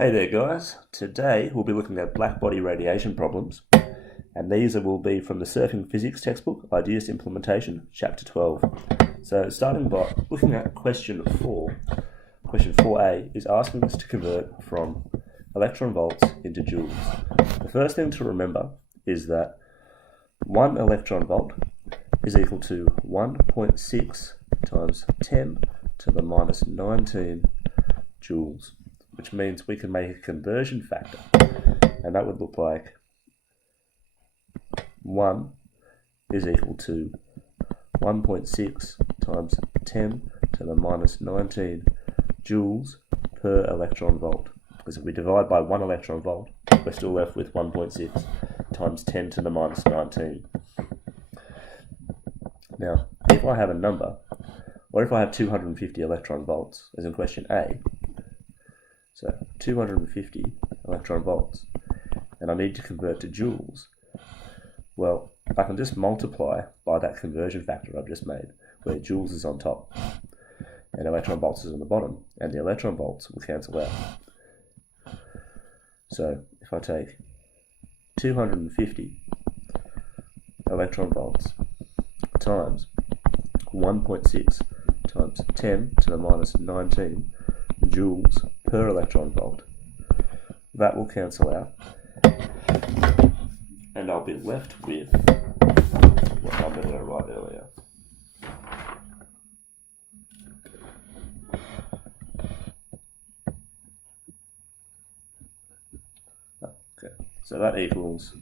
Hey there guys, today we'll be looking at black body radiation problems, and these will be from the Surfing Physics textbook, Ideas to Implementation, chapter 12. So starting by looking at question 4, question 4a is asking us to convert from electron volts into joules. The first thing to remember is that 1 electron volt is equal to 1.6 times 10 to the minus 19 joules, which means we can make a conversion factor, and that would look like 1 is equal to 1.6 times 10 to the minus 19 joules per electron volt. Because if we divide by 1 electron volt, we're still left with 1.6 times 10 to the minus 19. Now, if I have a number, or if I have 250 electron volts, as in question A, so 250 electron volts, and I need to convert to joules, well, I can just multiply by that conversion factor I've just made, where joules is on top, and electron volts is on the bottom, and the electron volts will cancel out. So if I take 250 electron volts times 1.6 times 10 to the minus 19 joules per electron volt, that will cancel out, and I'll be left with what number did I write earlier? Okay, so that equals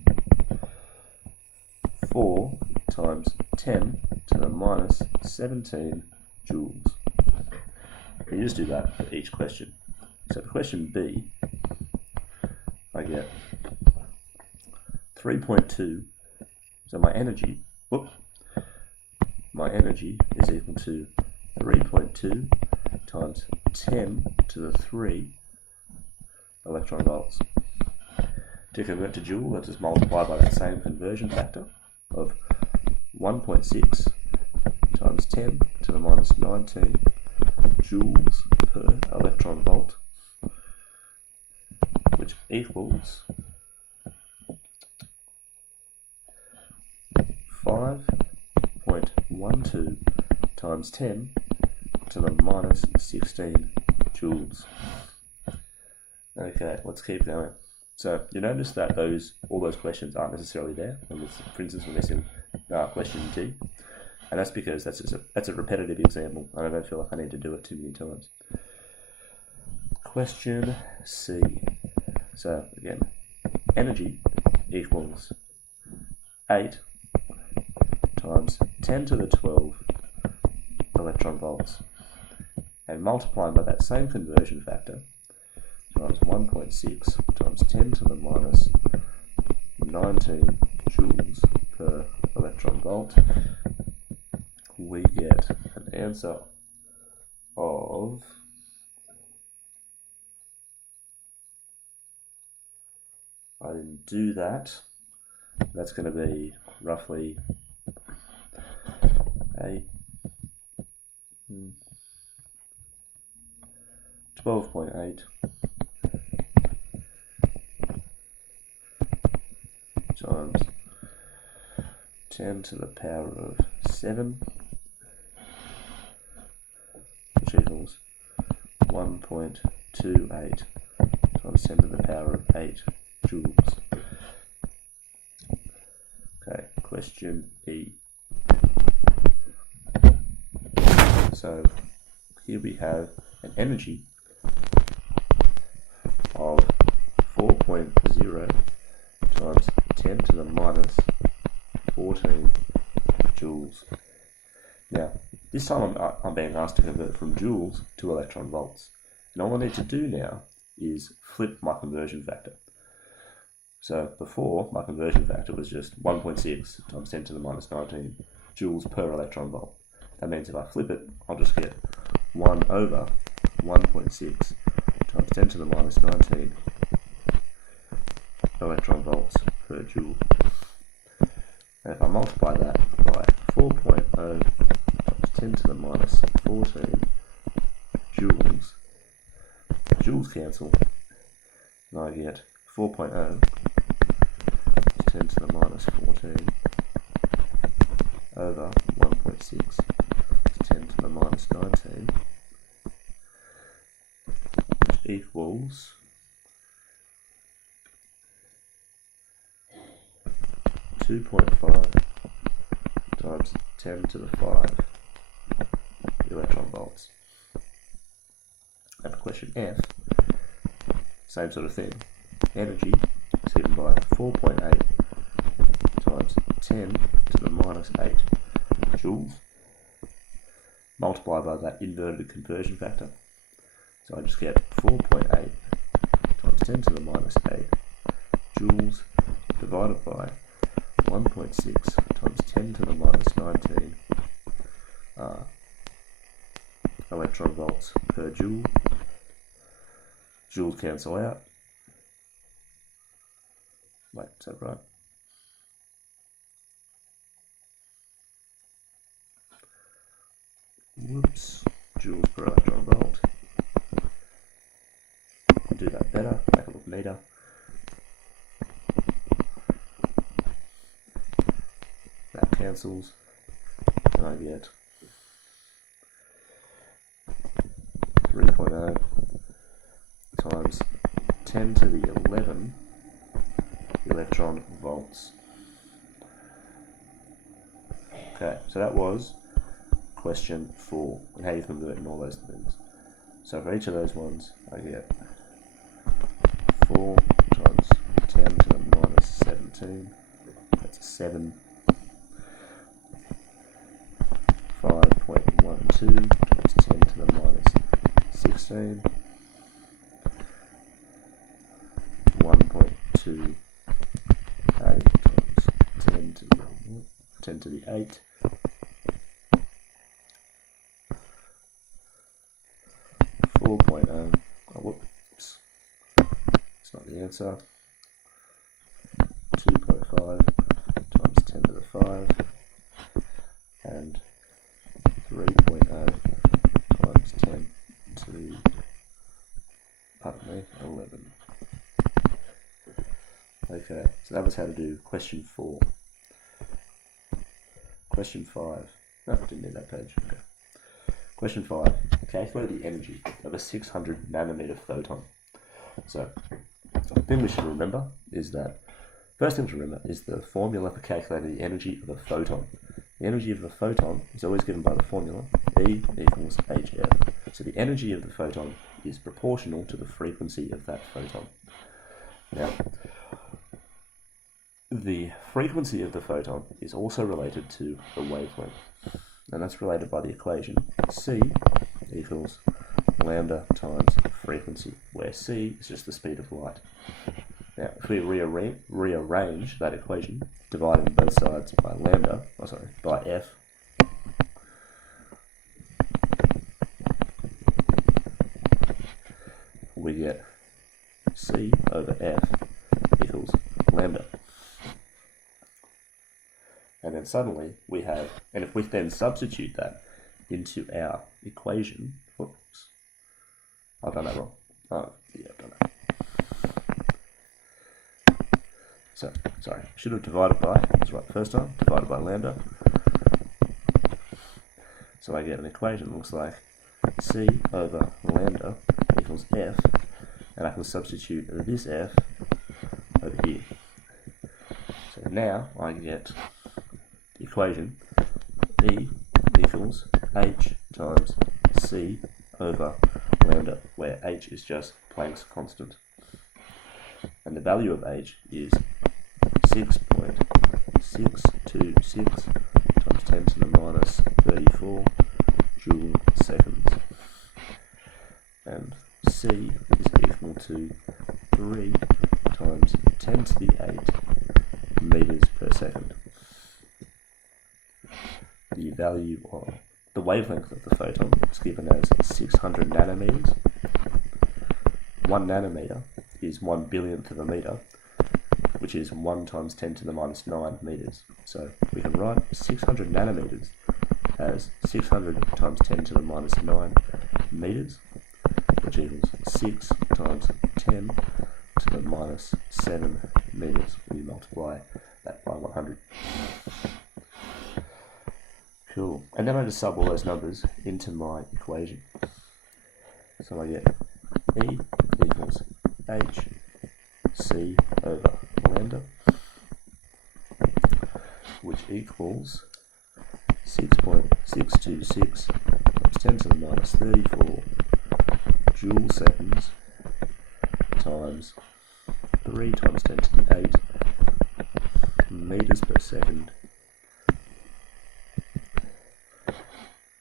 4 times 10 to the minus 17 joules. You just do that for each question. So for question B, I get 3.2. So my energy is equal to 3.2 times 10 to the 3 electron volts. To convert to joule, let's just multiply by that same conversion factor of 1.6 times 10 to the minus 19 joules per electron volt, which equals 5.12 times 10 to the minus 16 joules. Okay, let's keep going. So you notice that all those questions aren't necessarily there. For instance, we're missing question D, and that's because that's a repetitive example, and I don't feel like I need to do it too many times. Question C. So again, energy equals 8 times 10 to the 12 electron volts, and multiplying by that same conversion factor times 1.6 times 10 to the minus 19 joules per electron volt, we get an answer of I didn't do that. That's going to be roughly 12.8 times 10 to the power of 7, which equals 1.28 times 10 to the power of 8 joules. Okay, question E. So here we have an energy of 4.0 times 10 to the minus 14 joules. Now, this time I'm being asked to convert from joules to electron volts. And all I need to do now is flip my conversion factor. So before, my conversion factor was just 1.6 times 10 to the minus 19 joules per electron volt. That means if I flip it, I'll just get 1 over 1.6 times 10 to the minus 19 electron volts per joule. And if I multiply that by 4.0 times 10 to the minus 14 joules, joules cancel, and I get 4.0 is 10 to the minus 14 over 1.6 is 10 to the minus 19, which equals 2.5 times 10 to the 5 electron volts. And for question F, same sort of thing. Energy is given by 4.8 times 10 to the minus 8 joules, multiplied by that inverted conversion factor. So I just get 4.8 times 10 to the minus 8 joules divided by 1.6 times 10 to the minus 19 electron volts per joule. Joules cancel out. Wait, is that right? Whoops. Joules per electron volt. Do that better, make it look neater. That cancels, and I get 3.0 times 10 to the 11 electron volts. Okay, so that was question 4, and how you convert and all those things. So for each of those ones, I get 4 times 10 to the minus 17, that's a 7, 5.12 times 10 to the minus 16, 1.28 times 10 to the 8, 4.0, oh whoops, it's not the answer, 2.5 times 10 to the 5, and 3.0 times 10 to, pardon me, 11. Okay, so that was how to do question 4. Question 5, no, I didn't need that page. Okay. Question 5, calculate the energy of a 600 nanometer photon. So, the thing we should remember is that, first thing to remember is the formula for calculating the energy of a photon. The energy of a photon is always given by the formula E equals hf. So the energy of the photon is proportional to the frequency of that photon. Now, the frequency of the photon is also related to the wavelength, and that's related by the equation c equals lambda times frequency, where c is just the speed of light. Now, if we rearrange that equation, dividing both sides by lambda, by f, we get c over f equals lambda. And then suddenly we have, and if we then substitute that into our equation, whoops, I've done that wrong. Oh, yeah, I've done that. So, sorry, should have divided by, that's right the first time, divided by lambda. So I get an equation that looks like c over lambda equals f, and I can substitute this f over here. So now I get the equation E equals h times c over lambda, where h is just Planck's constant. And the value of h is 6.626 times 10 to the minus 34 joule seconds. And c is equal to 3 times 10 to the 8 meters per second. The value of the wavelength of the photon is given as 600 nanometers. 1 nanometer is 1 billionth of a meter, which is 1 times 10 to the minus 9 meters. So we can write 600 nanometers as 600 times 10 to the minus 9 meters, which equals 6 times 10 to the minus 7 meters when you multiply that by 100. Cool. And then I just sub all those numbers into my equation. So I get E equals H C over lambda, which equals 6.626 times 10 to the minus 34 Joule seconds times 3 times 10 to the 8 meters per second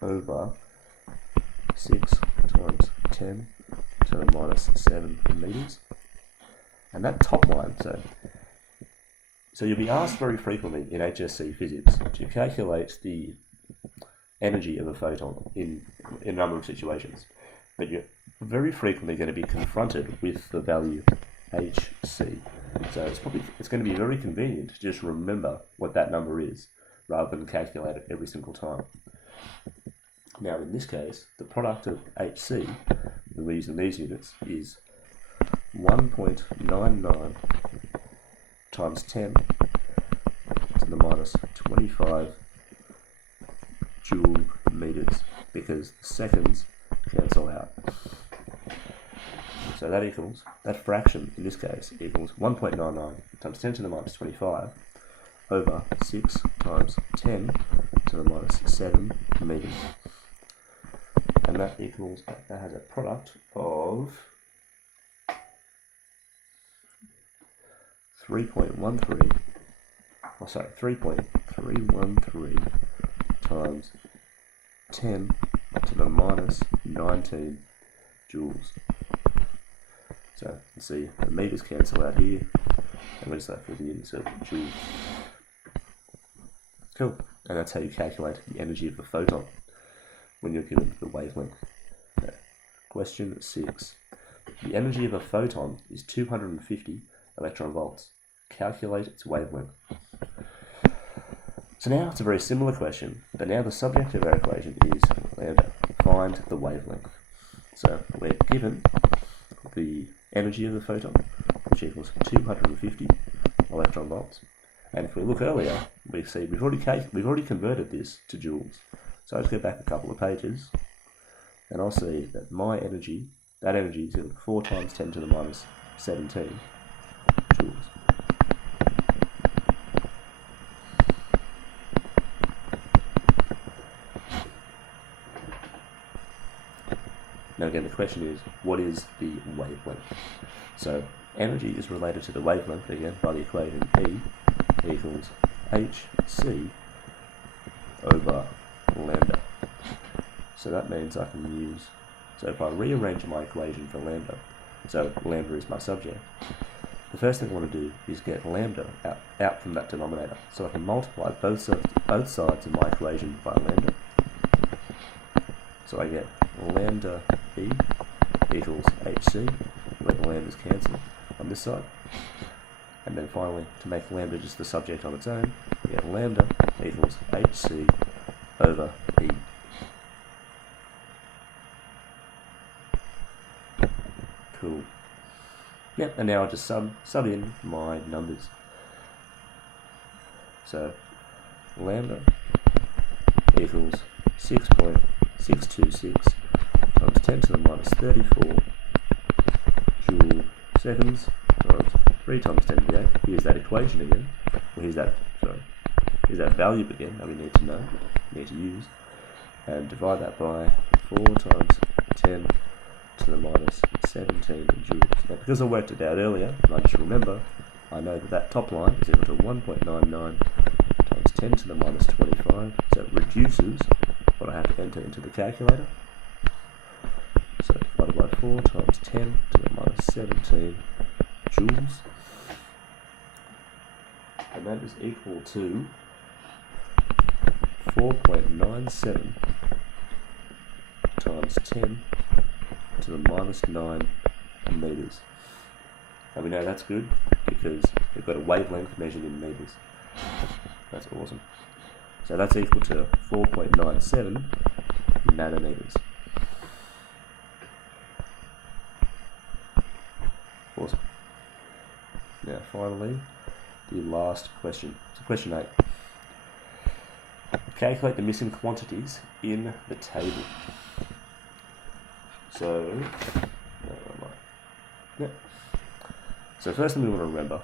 over 6 times 10 to the minus 7 meters. And that top line, so you'll be asked very frequently in HSC physics to calculate the energy of a photon in a number of situations, but you're very frequently going to be confronted with the value hc. So it's going to be very convenient to just remember what that number is rather than calculate it every single time. Now in this case, the product of hc, when we're using these units, is 1.99 times 10 to the minus 25 Joule meters, because the seconds cancel out. So that fraction in this case equals 1.99 times 10 to the minus 25 over 6 times 10 to the minus 7 meters. And that has a product of 3.13 times 10 to the minus 19 joules. So you can see the meters cancel out here, and we're just left with the units of joules. Cool. And that's how you calculate the energy of a photon when you're given the wavelength. Okay. Question 6. The energy of a photon is 250 electron volts. Calculate its wavelength. So now it's a very similar question, but now the subject of our equation is lambda. Find the wavelength. So we're given the energy of the photon, which equals 250 electron volts. And if we look earlier, we see we've already converted this to joules. So I'll just go back a couple of pages, and I'll see that that energy is equal to 4 times 10 to the minus 17 joules. Now again, the question is, what is the wavelength? So energy is related to the wavelength again by the equation E equals hc over lambda. So that means I can use, so if I rearrange my equation for lambda, so lambda is my subject, the first thing I want to do is get lambda out from that denominator. So I can multiply both sides of my equation by lambda. So I get lambda E equals hc, where the lambdas cancel on this side. And then finally, to make lambda just the subject on its own, we get lambda equals hc over E. Cool. Yep, and now I just sub in my numbers. So lambda equals 6.626 times 10 to the minus 34 Joule seconds times 3 times 10 to the 8. Here's that equation again. Well, here's that value again that we need to use, and divide that by 4 times 10 to the minus 17 joules. Now, because I worked it out earlier, and I just remember, I know that top line is equal to 1.99 times 10 to the minus 25, so it reduces what I have to enter into the calculator. So divided by 4 times 10 to the minus 17 joules, and that is equal to 4.97 times 10 to the minus 9 meters. And we know that's good because we've got a wavelength measured in meters. That's awesome. So that's equal to 4.97 nanometers. Awesome. Now finally, the last question. So question 8. Calculate the missing quantities in the table. So, so first thing we want to remember,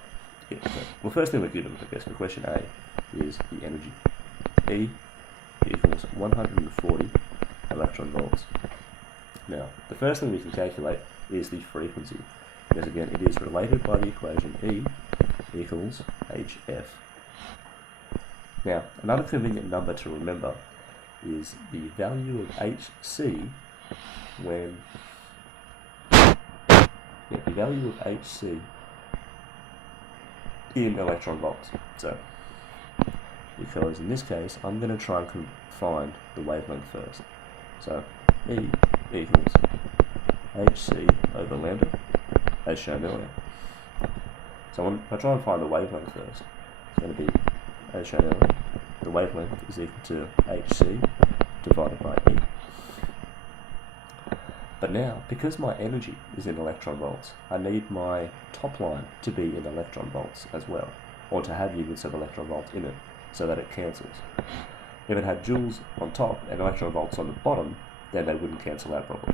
first thing we're given, I guess, for question A is the energy. E equals 140 electron volts. Now, the first thing we can calculate is the frequency, because again, it is related by the equation E equals HF. Now, another convenient number to remember is the value of HC when, the value of HC in electron volts. So, because in this case, I'm going to try and find the wavelength first. So, E equals HC over lambda, as shown earlier. So if I try and find the wavelength first, it's going to be, as shown earlier, the wavelength is equal to HC divided by E. But now, because my energy is in electron volts, I need my top line to be in electron volts as well, or to have units of electron volts in it, so that it cancels. If it had joules on top and electron volts on the bottom, then they wouldn't cancel out properly.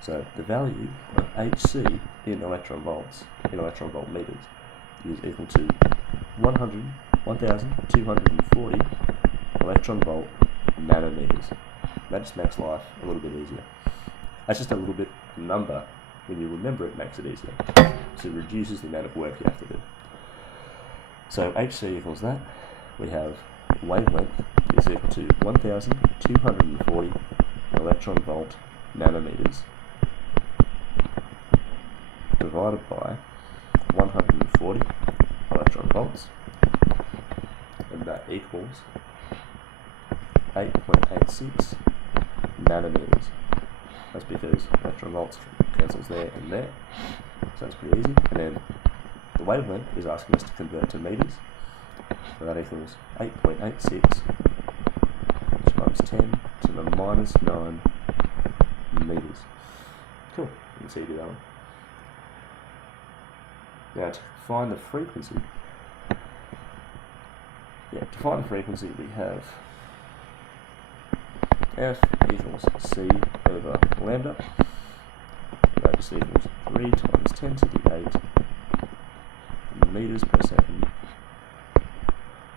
So the value of HC in electron volts, in electron volt meters, is equal to 1,240 electron volt nanometers. That just makes life a little bit easier. That's just a little bit of number. When you remember it, makes it easier. So it reduces the amount of work you have to do. So HC equals that. We have wavelength is equal to 1,240 electron volt nanometers divided by 140 electron volts, and that equals 8.86 nanometers. That's because electron volts cancels there and there, so that's pretty easy. And then the wavelength is asking us to convert to meters, so that equals 8.86 times 10 to the minus 9 meters. Cool, you can see you do that one. Now to find the frequency, we have F equals C over lambda. That just equals 3 times 10 to the 8 meters per second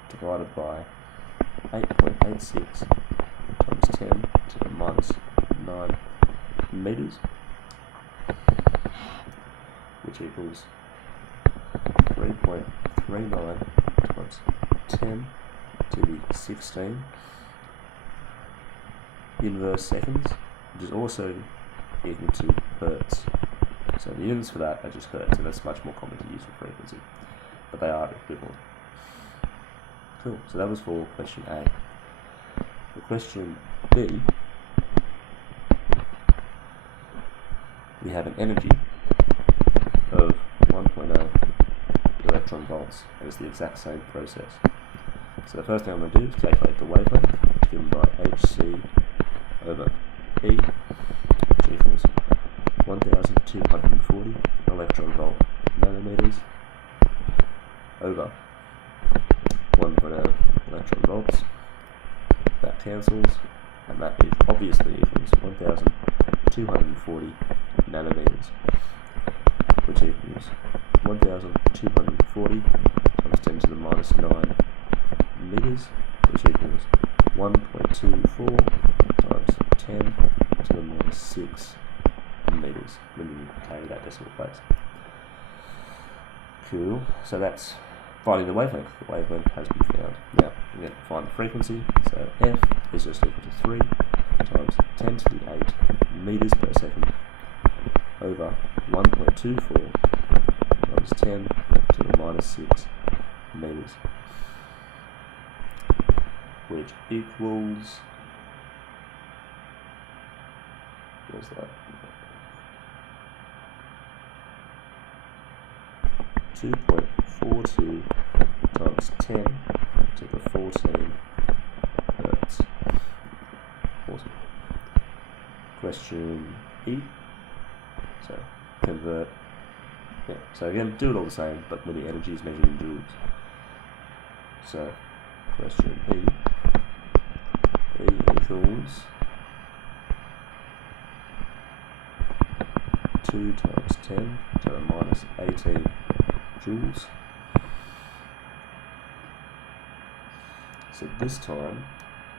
divided by 8.86 times 10 to the minus 9 meters, which equals 3.39 times 10 to the 16 inverse seconds, which is also equal to hertz. So the units for that are just hertz, and that's much more common to use for frequency, but they are equivalent. Cool, so that was for question A. For question B, we have an energy of 1.0 electron volts, and it's the exact same process. So the first thing I'm going to do is calculate the wavelength, given by HC over E, which equals 1,240 electron volt nanometers over 1.0 electron volts. That cancels, and that obviously equals 1,240 nanometers, which equals 1,240 times 10 to the minus 9 meters, which equals 1.24 times 10 to the minus 6 meters when you carry that decimal place. Cool, so that's finding the wavelength. The wavelength has been found. Now we're going to find the frequency, so F is just equal to 3 times 10 to the 8 meters per second over 1.24 times 10 to the minus 6 meters, which equals, what's that? 2.42 times 10 to the 14 hertz. Awesome. Question E. So convert Yeah, so again, do it all the same, but when the energy is measured in joules. So, question E equals 2 times 10 to the minus 18 joules. So this time,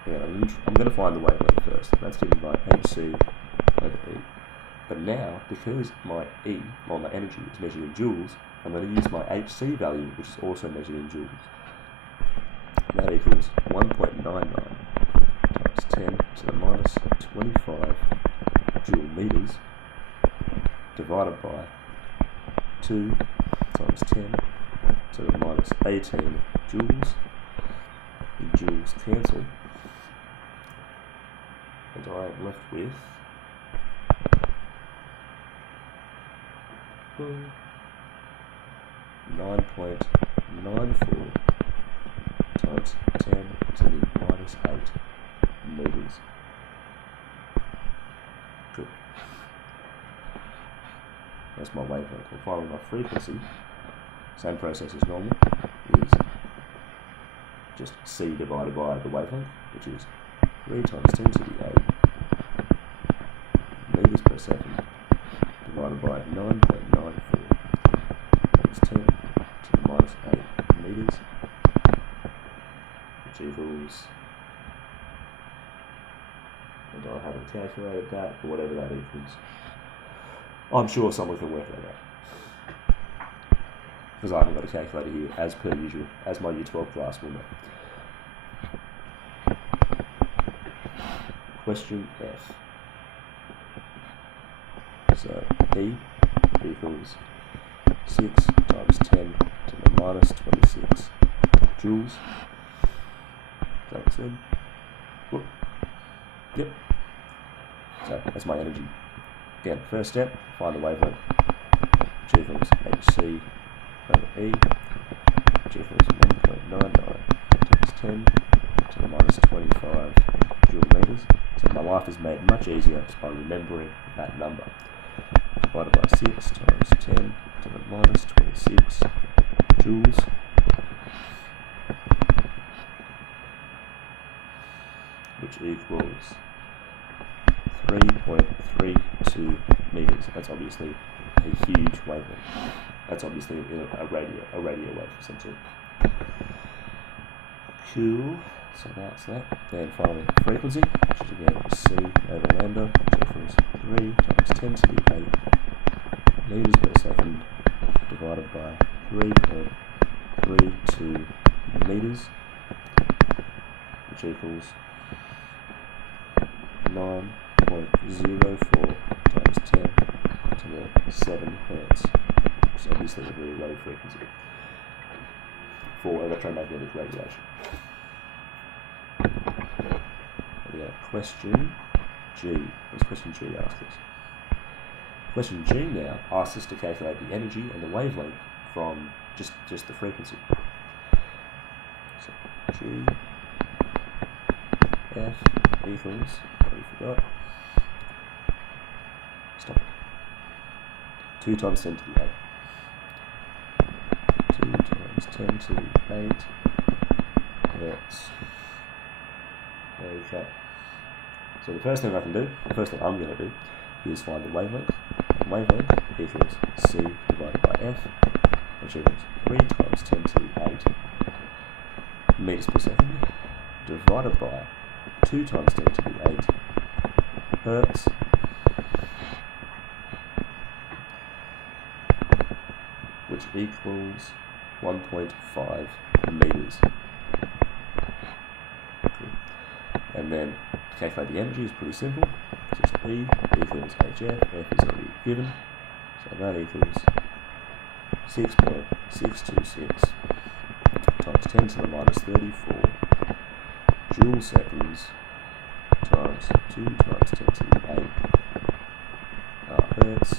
again, I'm going to find the wavelength first. That's given by hc over E. But now, because my E, or my energy, is measured in joules, I'm going to use my hc value, which is also measured in joules. That equals 1.99 times 10 to the minus 25 joule meters divided by 2 times 10 to the minus 18 joules. The joules cancel, and I am left with 9.94 times 10 to the minus 8 meters. Good. That's my wavelength. And finally, my frequency, same process as normal, is just C divided by the wavelength, which is 3 times 10 to the 8 meters per second divided by 9.94 times 10 to the minus 8 meters, which equals, and I haven't calculated that, but whatever that equals. I'm sure someone can work that out, because I haven't got a calculator here, as per usual, as my Year 12 class will know. Question F. So E equals 6 times 10 to the minus 26 joules. Is that what's in? Whoop. Yep. So that's my energy. Again, first step, find the wavelength, which equals hc over E, which equals 1.99 times 10 to the minus 25 joule meters. So my life is made much easier just by remembering that number. Divided by 6 times 10 to the minus 26 joules. Which equals 3.32 meters. That's obviously a huge wavelength. That's obviously a radio wave, essentially. Cool. So that's that. Then finally, frequency, which is again C over lambda, which equals 3 times 10 to the 8 meters per second divided by 3.32 meters, which equals 9.04 times 10 to the 7 hertz, which is obviously a very low frequency for electromagnetic radiation. Yeah, question G. What's question G asked us? Question G now asks us to calculate the energy and the wavelength from just the frequency. So G F equals, we forgot, stop, 2 times 10 to the 8. 2 times 10 to the 8 hertz. Okay. So the first thing I'm going to do is find the wavelength. And wavelength equals C divided by F, which equals 3 times 10 to the 8 meters per second, divided by 2 times 10 to the 8 hertz, which equals 1.5 meters. And then to calculate the energy is pretty simple. It's just E equals HF, F is already given, so that equals 6.626 times 10 to the minus 34 joule seconds times 2 times 10 to the 8 hertz,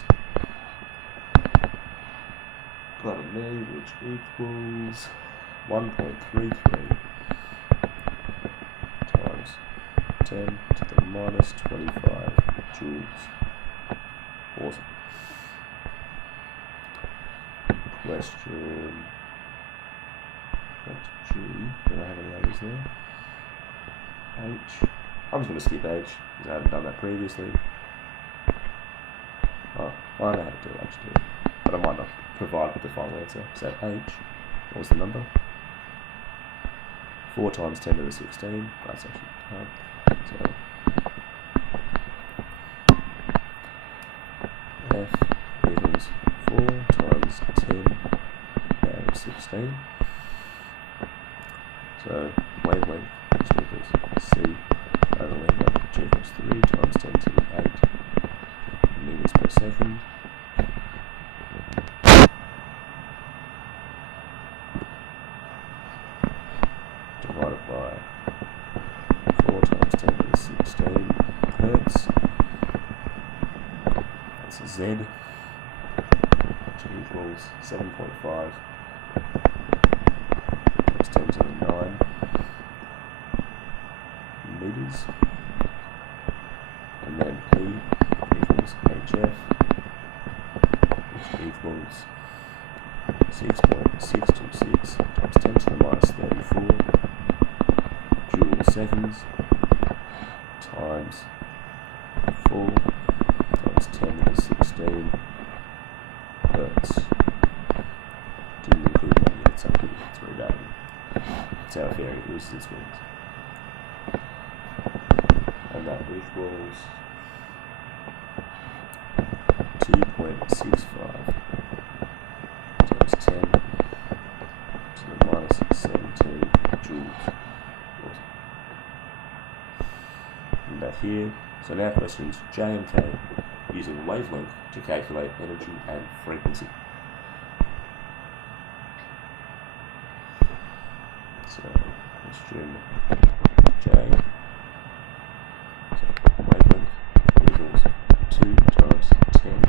pardon me, which equals 1.33 times 10 to the minus 25 joules. Awesome. question, that's G, do I have any others there? H, I'm just going to skip H, because I haven't done that previously. Oh, I know how to do it actually, but I might not provide with the final answer. So H, what was the number? 4 times 10 to the 16, that's actually hard. So F equals 4 times 10 power of 16. So wavelength which equals C over lambda, which equals 3 times 10 to the 8 meters per second. Divided by 4 times 10 to the 16 hertz. That's Z, which equals 7.5 times 10 to the 9 meters. And then P equals HF, which equals 6.626 times 10 to the minus 34 Joule seconds times 4 times 10 to the 16 hertz. Didn't include my units up here, it's very bad. That's how very resistance means. And that equals 2.65 times 10 to the minus 17 joules. And that here. So now questions J and K using wavelength to calculate energy and frequency. So question J. So wavelength equals 2 times 10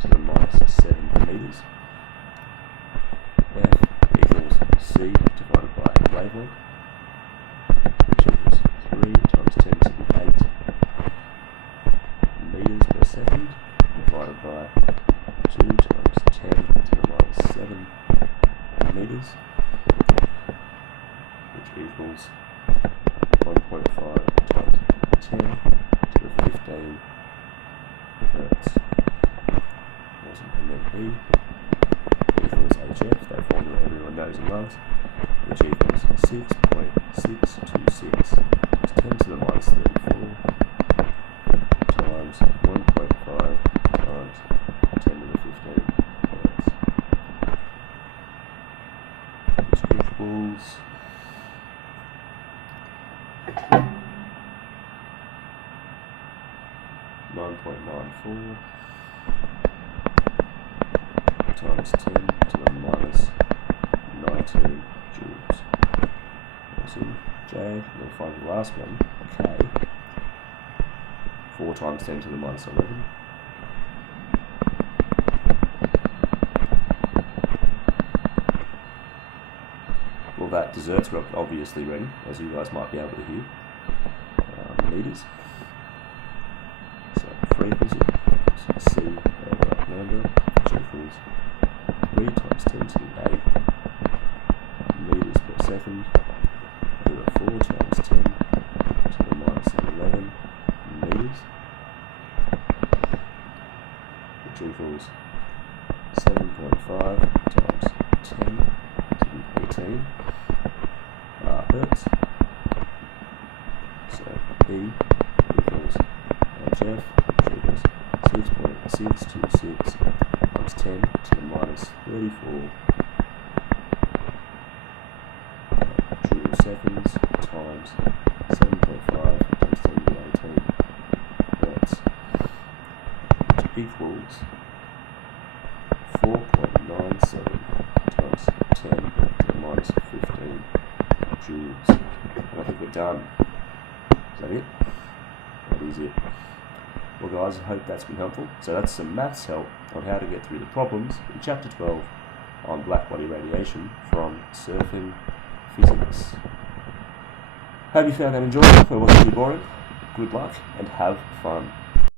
to the minus 7 meters. F equals C divided by wavelength, which equals 3 times 10 to the 8 meters per second, divided by 2 times 10 to the minus 7 meters, which equals 1.5 times 10 to the 15 hertz. And then E equals HF, that formula everyone knows and loves, which equals 6.626 times 10 to the minus 34 times 1.5 times 10 to the 15 hertz, which equals 9.94 times 10 to the minus 19 joules. Awesome. J, we'll find the last one, K, 4 times 10 to the minus 11. Well, that dessert's obviously ready, as you guys might be able to hear. Meters. So frequency is C over lambda, which equals 3 times 10 to the 8 meters per second over 4 times 10 to the minus 11 meters, which equals 7.5 times 10 to the 18 hertz. So E equals HF, which equals 6.626 times 10 to the minus 34 Joule seconds times 7.5 times 10 to the 18 hertz, which equals 4.97 times 10 to the minus 15 joules. And I think we're done. Is that it? That is it. Well guys, I hope that's been helpful. So that's some maths help on how to get through the problems in chapter 12 on blackbody radiation from surfing physics. Hope you found that enjoyable. It wasn't too boring. Good luck and have fun.